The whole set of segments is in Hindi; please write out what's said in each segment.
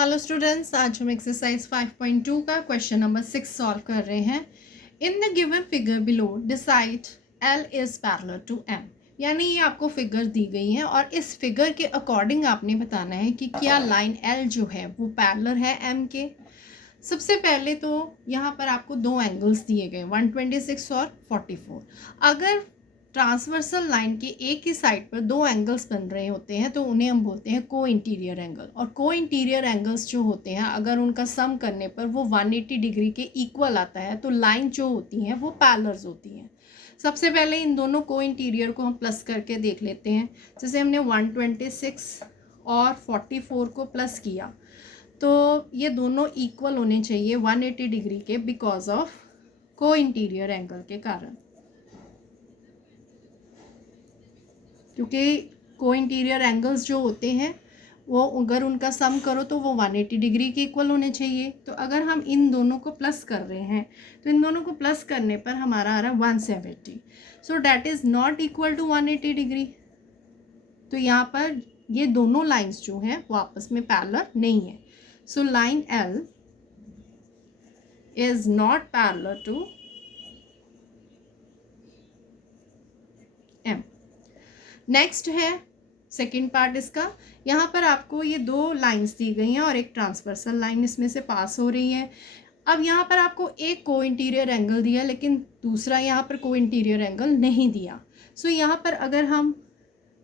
हेलो स्टूडेंट्स, आज हम एक्सरसाइज 5.2 का क्वेश्चन नंबर 6 सॉल्व कर रहे हैं। In the given figure below decide L is parallel to M. यानी ये आपको फिगर दी गई है और इस फिगर के अकॉर्डिंग आपने बताना है कि क्या लाइन एल जो है वो पैरेलल है एम के। सबसे पहले तो यहाँ पर आपको दो एंगल्स दिए गए 126 और 44। अगर ट्रांसवर्सल लाइन के एक ही साइड पर दो एंगल्स बन रहे होते हैं तो उन्हें हम बोलते हैं को इंटीरियर एंगल। और को इंटीरियर एंगल्स जो होते हैं अगर उनका सम करने पर वो 180 डिग्री के इक्वल आता है तो लाइन जो होती हैं वो पैरेलल्स होती हैं। सबसे पहले इन दोनों को इंटीरियर को हम प्लस करके देख लेते हैं। जैसे हमने 126 और 44 को प्लस किया तो ये दोनों इक्वल होने चाहिए 180 डिग्री के because of co interior angle के कारण, क्योंकि को इंटीरियर एंगल्स जो होते हैं वो अगर उनका सम करो तो वो 180 डिग्री के इक्वल होने चाहिए। तो अगर हम इन दोनों को प्लस कर रहे हैं तो इन दोनों को प्लस करने पर हमारा आ रहा है 170। So that is not equal to 180 degree. तो यहाँ पर ये दोनों लाइंस जो हैं वो आपस में पैरेलल नहीं है। So line L is not parallel to M. Next है सेकेंड पार्ट इसका। यहाँ पर आपको ये दो लाइंस दी गई हैं और एक ट्रांसवर्सल लाइन इसमें से पास हो रही है। अब यहाँ पर आपको एक को इंटीरियर एंगल दिया लेकिन दूसरा यहाँ पर को इंटीरियर एंगल नहीं दिया। सो यहाँ पर अगर हम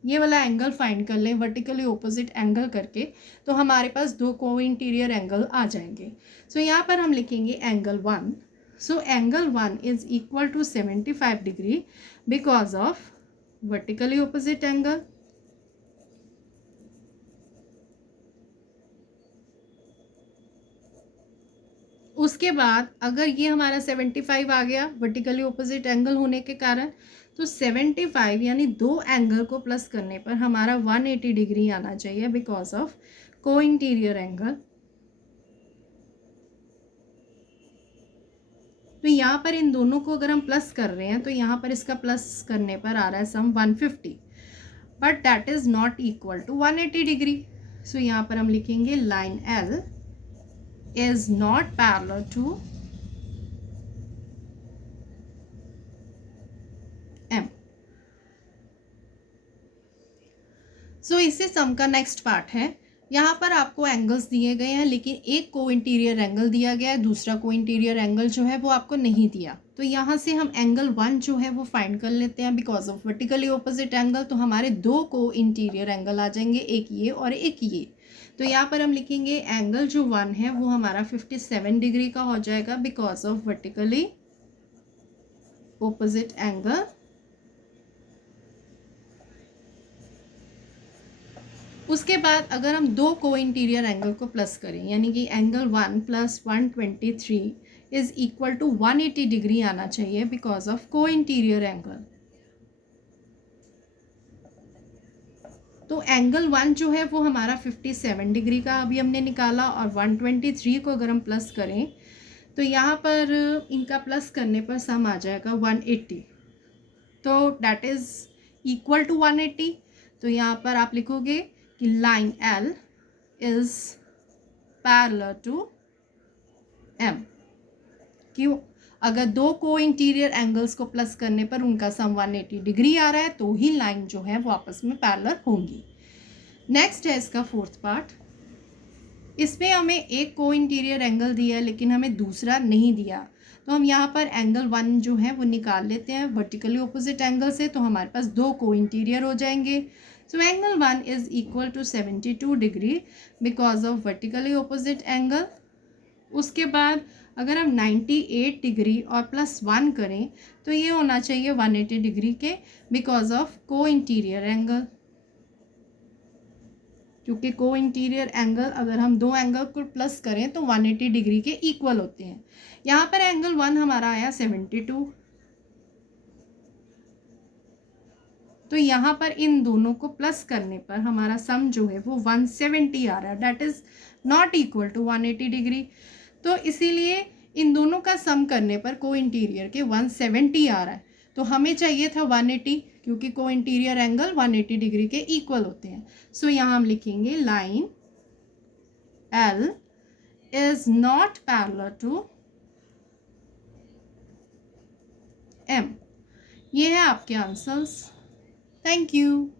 ये वाला एंगल फाइंड कर लें वर्टिकली ऑपोजिट एंगल करके तो हमारे पास दो को इंटीरियर एंगल आ जाएंगे। सो यहाँ पर हम लिखेंगे angle 1। So angle 1 is equal to 75 degree because of vertically opposite angle. उसके बाद अगर ये हमारा 75 आ गया वर्टिकली ऑपोजिट एंगल होने के कारण तो 75 यानी दो एंगल को प्लस करने पर हमारा 180 डिग्री आना चाहिए because of co interior angle. तो यहाँ पर इन दोनों को अगर हम प्लस कर रहे हैं तो यहाँ पर इसका प्लस करने पर आ रहा है sum 150, but that is not equal to 180 degree. So यहाँ पर हम लिखेंगे line L is not parallel to M. So इससे सम का नेक्स्ट पार्ट है। यहाँ पर आपको एंगल्स दिए गए हैं लेकिन एक को इंटीरियर एंगल दिया गया है, दूसरा को इंटीरियर एंगल जो है वो आपको नहीं दिया। तो यहाँ से हम एंगल 1 जो है वो फाइंड कर लेते हैं because of vertically opposite angle. तो हमारे दो को इंटीरियर एंगल आ जाएंगे, एक ये और एक ये। तो यहाँ पर हम लिखेंगे एंगल जो 1 है वो हमारा 57 डिग्री का हो जाएगा because of vertically opposite angle. उसके बाद अगर हम दो को इंटीरियर एंगल को प्लस करें यानी कि angle 1 plus 123 is equal to 180 degree आना चाहिए because of co interior angle. तो एंगल 1 जो है वो हमारा 57 डिग्री का अभी हमने निकाला और 123 को अगर हम प्लस करें तो यहाँ पर इनका प्लस करने पर सम आ जाएगा 180। तो डैट इज़ इक्वल टू 180। तो यहाँ पर आप लिखोगे कि line L is parallel to M. क्यों? अगर दो को इंटीरियर एंगल्स को प्लस करने पर उनका सम 180 डिग्री आ रहा है तो ही लाइन जो है वो आपस में पैरेलल होंगी। नेक्स्ट है इसका फोर्थ पार्ट। इसमें हमें एक को इंटीरियर एंगल दिया है लेकिन हमें दूसरा नहीं दिया। तो हम यहाँ पर एंगल 1 जो है वो निकाल लेते हैं वर्टिकली ऑपोजिट एंगल से, तो हमारे पास दो को इंटीरियर हो जाएंगे। So angle 1 is equal to 72 degree because of vertically opposite angle. उसके बाद अगर हम 98 डिग्री और प्लस 1 करें तो ये होना चाहिए 180 डिग्री के because of co interior angle. क्योंकि को इंटीरियर एंगल अगर हम दो एंगल को प्लस करें तो 180 डिग्री के इक्वल होते हैं। यहाँ पर एंगल 1 हमारा आया 72। तो यहाँ पर इन दोनों को प्लस करने पर हमारा सम जो है वो 170 आ रहा है, that is not equal to 180 degree. तो इसीलिए इन दोनों का सम करने पर को इंटीरियर के 170 आ रहा है। तो हमें चाहिए था 180 क्योंकि को इंटीरियर एंगल 180 डिग्री के इक्वल होते हैं। सो यहाँ हम लिखेंगे line L is not parallel to M. ये है आपके आंसर्स. Thank you.